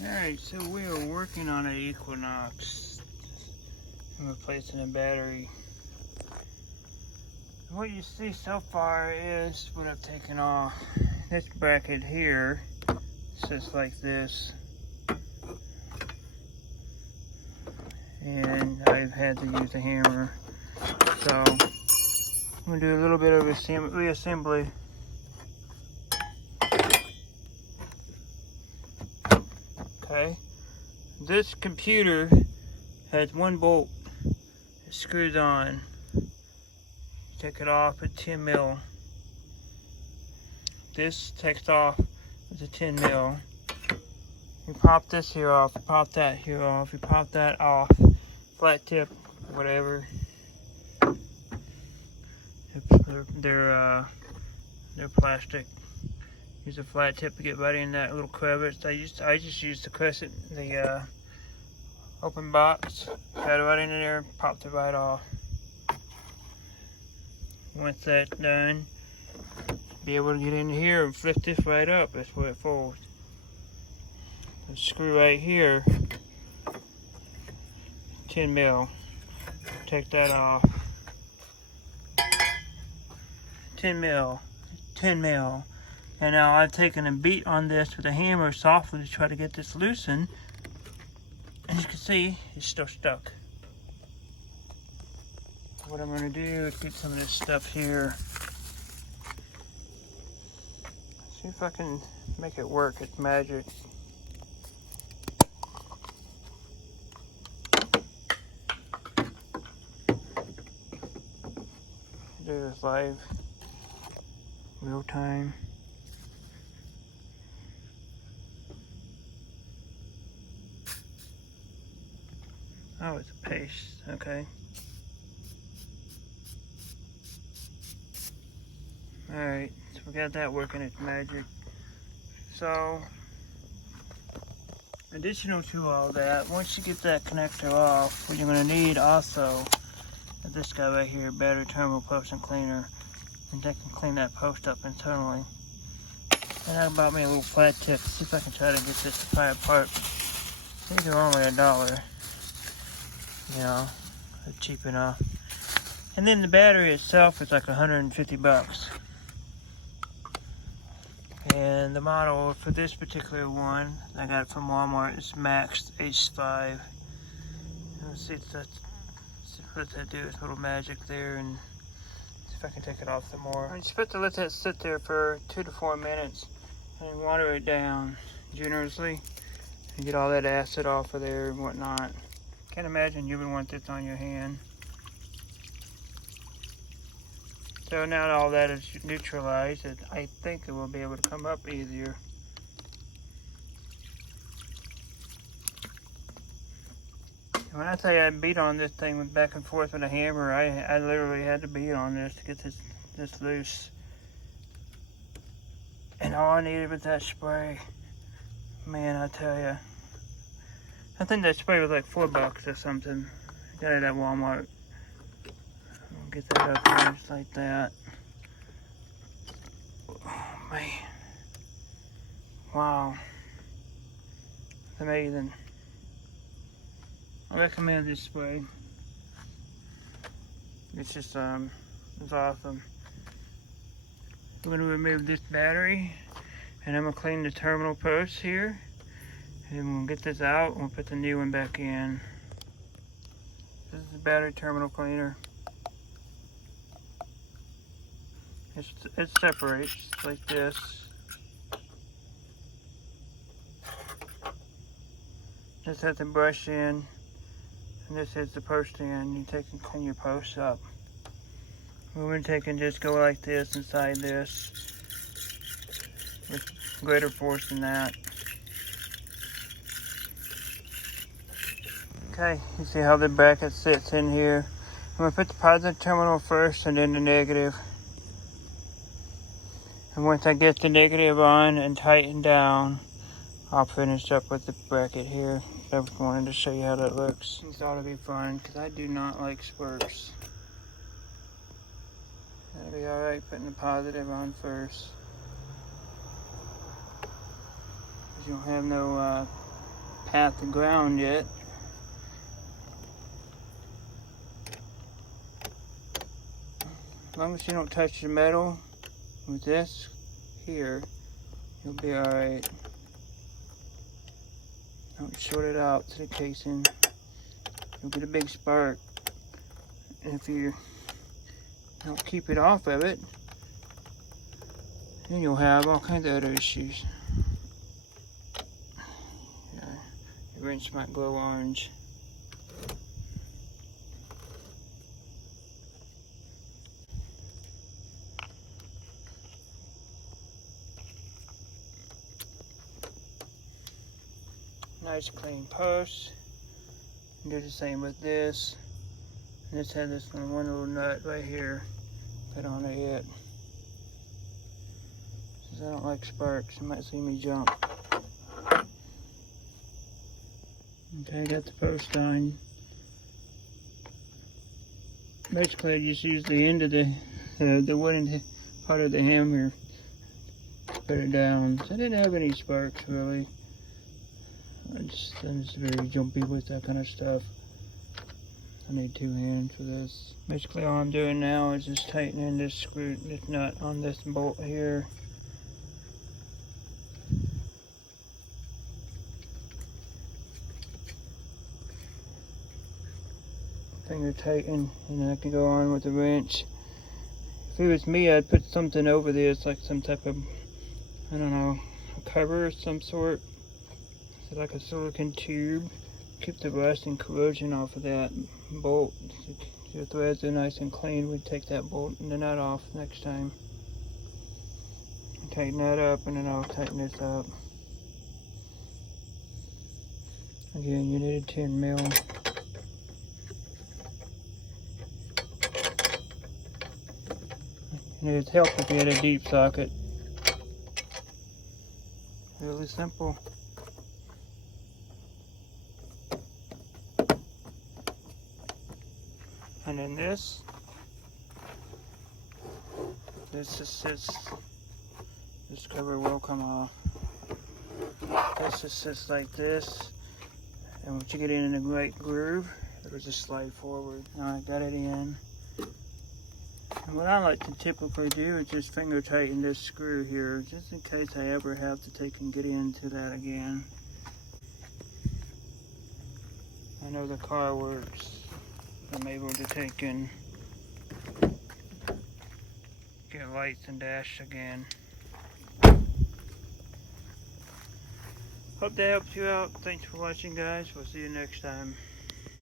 Alright, so we are working on an equinox. I'm replacing a battery. What you see so far is what I've taken off. This bracket here sits like this. And I've had to use a hammer. So I'm going to do a little bit of reassembly. Okay. This computer has one bolt. It screws on. Take it off at 10 mil. This takes off with a 10 mil. You pop this here off, you pop that here off, you pop that off. Flat tip, whatever. They're plastic. Use a flat tip to get right in that little crevice. I just used the crescent, the open box. Got it right in there, popped it right off. Once that's done, be able to get in here and flip this right up. That's where it folds. The screw right here, 10 mil. Take that off. 10 mil. 10 mil. And now I've taken a beat on this with a hammer softly to try to get this loosened. As you can see, it's still stuck. What I'm going to do is get some of this stuff here. See if I can make it work. It's magic. Do this live, real time. Oh, it's a paste. Okay. Alright, so we got that working. It's magic. So, additional to all that, once you get that connector off, what you're going to need also is this guy right here, battery terminal post and cleaner. And that can clean that post up internally. And I bought me a little flat tip. See if I can try to get this to pry apart. These are only $1. You know, they're cheap enough. And then the battery itself is like 150 bucks. And the model for this particular one, I got it from Walmart, is Max H5. Let's see what that do, it's a little magic there, and see if I can take it off some more. I'm supposed to let that sit there for 2 to 4 minutes and water it down generously and get all that acid off of there and whatnot. Can't imagine you would want this on your hand. So now that all that is neutralized, I think it will be able to come up easier. When I say I beat on this thing with back and forth with a hammer, I literally had to beat on this to get this loose. And all I needed was that spray. Man, I tell you. I think that spray was like $4 or something. I got it at Walmart. I'll get that up here just like that. Oh, man. Wow. It's amazing. I recommend this spray. It's just, it's awesome. We're going to remove this battery, and I'm going to clean the terminal post here. And we'll get this out, and we'll put the new one back in. This is the battery terminal cleaner. It separates like this. Just have to brush in, and this is the post in. You take and clean your posts up. We're going to take and just go like this inside this with greater force than that. Okay, you see how the bracket sits in here. I'm going to put the positive terminal first and then the negative. And once I get the negative on and tighten down, I'll finish up with the bracket here. I just wanted to show you how that looks. This ought to be fun because I do not like spurts. That'll be alright putting the positive on first. You don't have no pat the ground yet. As long as you don't touch the metal with this here, you'll be alright. Don't short it out to the casing. You'll get a big spark. And if you don't keep it off of it, then you'll have all kinds of other issues. Yeah, your wrench might glow orange. Nice clean post. Do the same with this. And this had this one little nut right here put on it yet. Since I don't like sparks, you might see me jump. Okay, got the post on. Basically, I just used the end of the wooden part of the hammer to put it down. So I didn't have any sparks really. I'm just very jumpy with that kind of stuff. I need 2 hands for this. Basically all I'm doing now is just tightening this screw, this nut on this bolt here. Finger tighten, and then I can go on with the wrench. If it was me, I'd put something over this, like some type of, I don't know, a cover of some sort. So like a silicone tube. Keep the rust and corrosion off of that bolt. Your threads are nice and clean. We take that bolt and the nut off next time. Tighten that up, and then I'll tighten this up. Again, you need a 10 mil. And it'd help if you had a deep socket. Really simple. And then this just sits, this cover will come off. This just sits like this, and once you get it in a right groove, it'll just slide forward. Now I got it in. And what I like to typically do is just finger tighten this screw here, just in case I ever have to take and get into that again. I know the car works. I'm able to take and get lights and dash again. Hope that helps you out. Thanks for watching, guys. We'll see you next time.